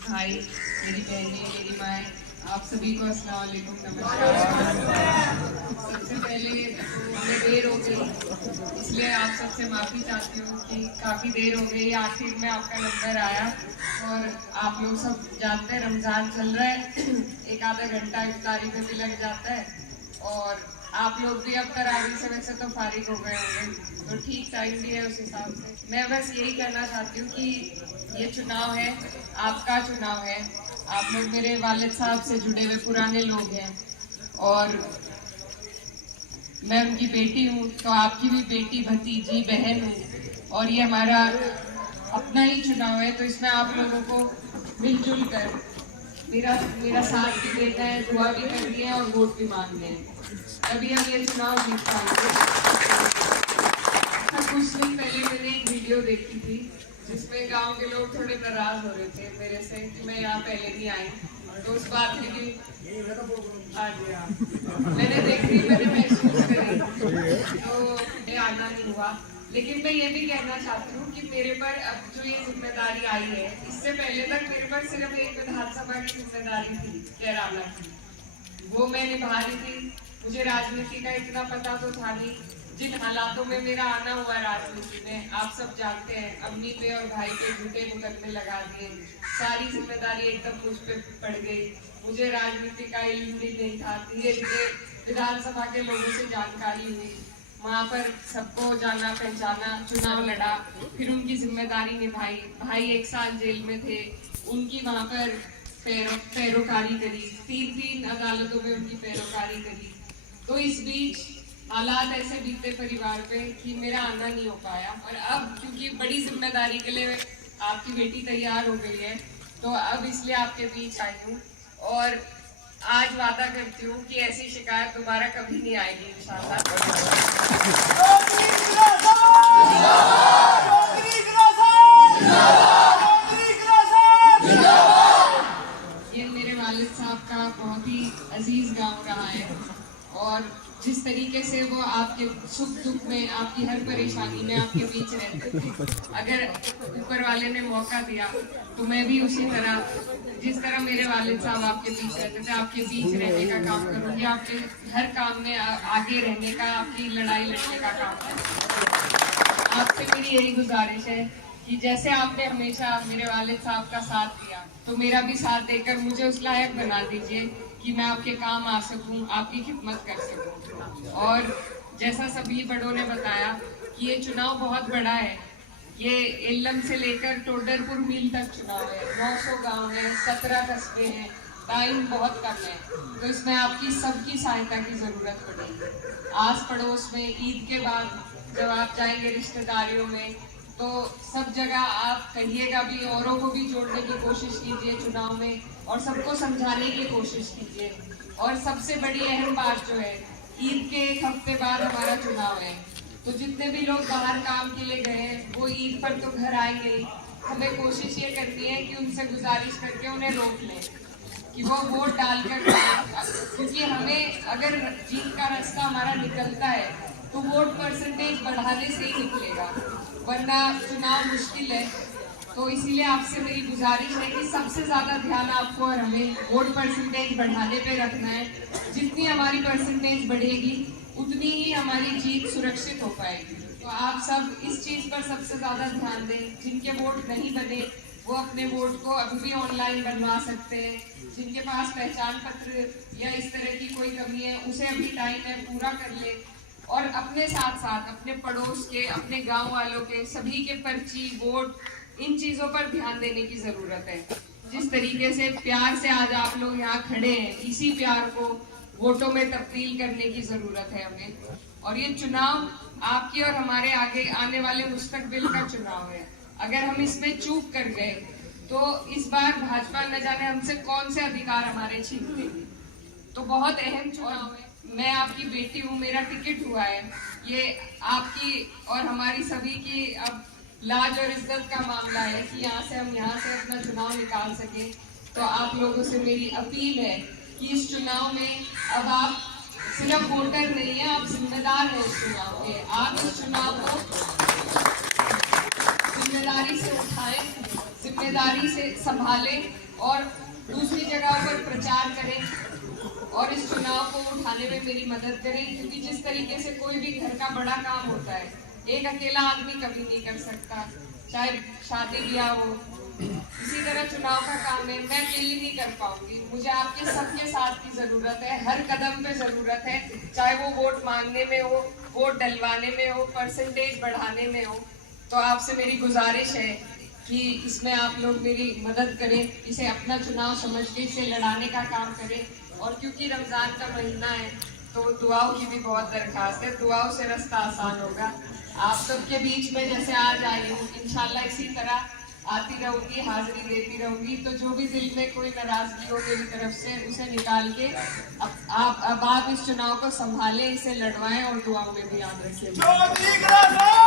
भाई, मेरी बहनें, मेरी माएँ, आप सभी को अस्सलाम वालेकुम, नमस्कार। सबसे पहले हमें देर हो गई, इसलिए आप सबसे माफ़ी चाहती हूँ कि काफ़ी देर हो गई। आखिर में आपका नंबर आया और आप लोग सब जानते हैं रमज़ान चल रहा है, एक आधा घंटा इफ्तारी में भी लग जाता है और आप लोग भी अब तरावी से वैसे तो फारिग हो गए होंगे, तो ठीक टाइम भी है उस हिसाब से। मैं बस यही कहना चाहती हूँ कि ये चुनाव है, आपका चुनाव है। आप लोग मेरे वालिद साहब से जुड़े हुए पुराने लोग हैं और मैं उनकी बेटी हूँ, तो आपकी भी बेटी, भतीजी, बहन हूँ और ये हमारा अपना ही चुनाव है, तो इसमें आप लोगों को मिलजुल कर मेरा साथ भी देना है, दुआ भी करनी है और वोट भी मांगने हैं, तभी हम ये चुनाव जीत पाएंगे। कुछ दिन पहले मैंने एक वीडियो देखी थी जिसमें गांव के लोग थोड़े नाराज हो रहे थे मेरे से कि मैं यहाँ पहले नहीं आई, तो उस बात में भी मैंने देखी, मैंने महसूस करी, तो मैं आना नहीं हुआ। लेकिन मैं ये भी कहना चाहती हूँ कि मेरे पर अब जो ये जिम्मेदारी आई है, इससे पहले तक मेरे पर सिर्फ एक विधानसभा की जिम्मेदारी थी कैराला की, वो मैं निभा रही थी। मुझे राजनीति का इतना पता तो था नहीं, जिन हालातों में मेरा आना हुआ राजनीति में आप सब जानते हैं। अम्मी पे और भाई पे झूठे मुकदमे लगा दिए, सारी जिम्मेदारी एकदम मुझ पे पड़ गई। मुझे राजनीति का इल्म भी नहीं था। धीरे धीरे विधानसभा के लोगों से जानकारी हुई, वहाँ पर सबको जाना पहचाना, चुनाव लड़ा, फिर उनकी जिम्मेदारी निभाई। भाई 1 साल जेल में थे, उनकी वहाँ पर पैरोकारी करी, 3 अदालतों में उनकी पैरोकारी करी। तो इस बीच हालात ऐसे बीते परिवार पे कि मेरा आना नहीं हो पाया, और अब क्योंकि बड़ी जिम्मेदारी के लिए आपकी बेटी तैयार हो गई है, तो अब इसलिए आपके बीच आई हूँ और आज वादा करती हूँ कि ऐसी शिकायत दोबारा कभी नहीं आएगी इंशाल्लाह। ये मेरे वालिद साहब का बहुत ही अजीज गांव रहा है और जिस तरीके से वो आपके सुख दुख में, आपकी हर परेशानी में आपके बीच रहते थे, अगर ऊपर वाले ने मौका दिया तो मैं भी उसी तरह, जिस तरह मेरे वालिद साहब आपके बीच रहते थे, आपके बीच रहने का काम करूंगी। आपके हर काम में आगे रहने का, आपकी लड़ाई लड़ने का काम है। आपसे मेरी यही गुजारिश है कि जैसे आपने हमेशा मेरे वालिद साहब का साथ दिया, तो मेरा भी साथ देकर मुझे उस लायक बना दीजिए कि मैं आपके काम आ सकूं, आपकी खिदमत कर सकूं। और जैसा सभी बड़ों ने बताया कि ये चुनाव बहुत बड़ा है, ये इल्लम से लेकर टोडरपुर मील तक चुनाव है, 900 गांव है, 17 कस्बे हैं, टाइम बहुत कम है, तो इसमें आपकी सबकी सहायता की जरूरत पड़ेगी। आस पड़ोस में ईद के बाद जब आप जाएंगे रिश्तेदारियों में, तो सब जगह आप कहिएगा भी, औरों को भी जोड़ने की कोशिश कीजिए चुनाव में और सबको समझाने की कोशिश कीजिए। और सबसे बड़ी अहम बात जो है, ईद के 1 हफ्ते बाद हमारा चुनाव है, तो जितने भी लोग बाहर काम के लिए गए हैं वो ईद पर तो घर आएंगे ही। हमें कोशिश ये करनी है कि उनसे गुजारिश करके उन्हें रोक लें कि वो वोट डालकर, क्योंकि हमें अगर जीत का रास्ता हमारा निकलता है तो वोट परसेंटेज बढ़ाने से ही निकलेगा, वरना चुनाव मुश्किल है। तो इसीलिए आपसे मेरी गुजारिश है कि सबसे ज्यादा ध्यान आपको और हमें वोट परसेंटेज बढ़ाने पे रखना है। जितनी हमारी परसेंटेज बढ़ेगी उतनी ही हमारी जीत सुरक्षित हो पाएगी। तो आप सब इस चीज पर सबसे ज्यादा ध्यान दें। जिनके वोट नहीं बने वो अपने वोट को अभी भी ऑनलाइन बनवा सकते हैं। जिनके पास पहचान पत्र या इस तरह की कोई कमी है उसे अभी टाइम है, पूरा कर ले। और अपने साथ साथ अपने पड़ोस के, अपने गांव वालों के, सभी के पर्ची, वोट, इन चीजों पर ध्यान देने की जरूरत है। जिस तरीके से प्यार से आज आप लोग यहाँ खड़े हैं, इसी प्यार को वोटों में तब्दील करने की जरूरत है हमें। और ये चुनाव आपकी और हमारे आगे आने वाले मुस्तकबिल का चुनाव है। अगर हम इसमें चूक कर गए तो इस बार भाजपा न जाने हमसे कौन से अधिकार हमारे छीन लेगी। तो बहुत अहम चुनाव है। मैं आपकी बेटी हूँ, मेरा टिकट हुआ है, ये आपकी और हमारी सभी की अब लाज और इज्जत का मामला है कि यहाँ से अपना चुनाव निकाल सके। तो आप लोगों से मेरी अपील है कि इस चुनाव में अब आप सिर्फ वोटर नहीं है, आप जिम्मेदार हैं इस चुनाव के। आप इस चुनाव को जिम्मेदारी से उठाएं, जिम्मेदारी से संभालें और दूसरी जगह पर प्रचार करें और इस चुनाव को उठाने में मेरी मदद करें, क्योंकि जिस तरीके से कोई भी घर का बड़ा काम होता है एक अकेला आदमी कभी नहीं कर सकता, चाहे शादी ब्याह हो। इसी तरह चुनाव का काम है, मैं अकेली नहीं कर पाऊंगी, मुझे आपके सबके साथ की जरूरत है, हर कदम पे जरूरत है, चाहे वो वोट मांगने में हो, वोट डलवाने में हो, परसेंटेज बढ़ाने में हो। तो आपसे मेरी गुजारिश है कि इसमें आप लोग मेरी मदद करें, इसे अपना चुनाव समझ के इसे लड़ाने का काम करें। और क्योंकि रमजान का महीना है तो दुआओं की भी बहुत दरखास्त है, दुआओं से रास्ता आसान होगा। आप सबके बीच में जैसे आज आई हूँ, इंशाल्लाह इसी तरह आती रहूंगी, हाजिरी देती रहूंगी। तो जो भी दिल में कोई नाराजगी हो मेरी तरफ से उसे निकाल के अब आप इस चुनाव को संभालें, इसे लड़वाएं और दुआओं में भी याद रखें।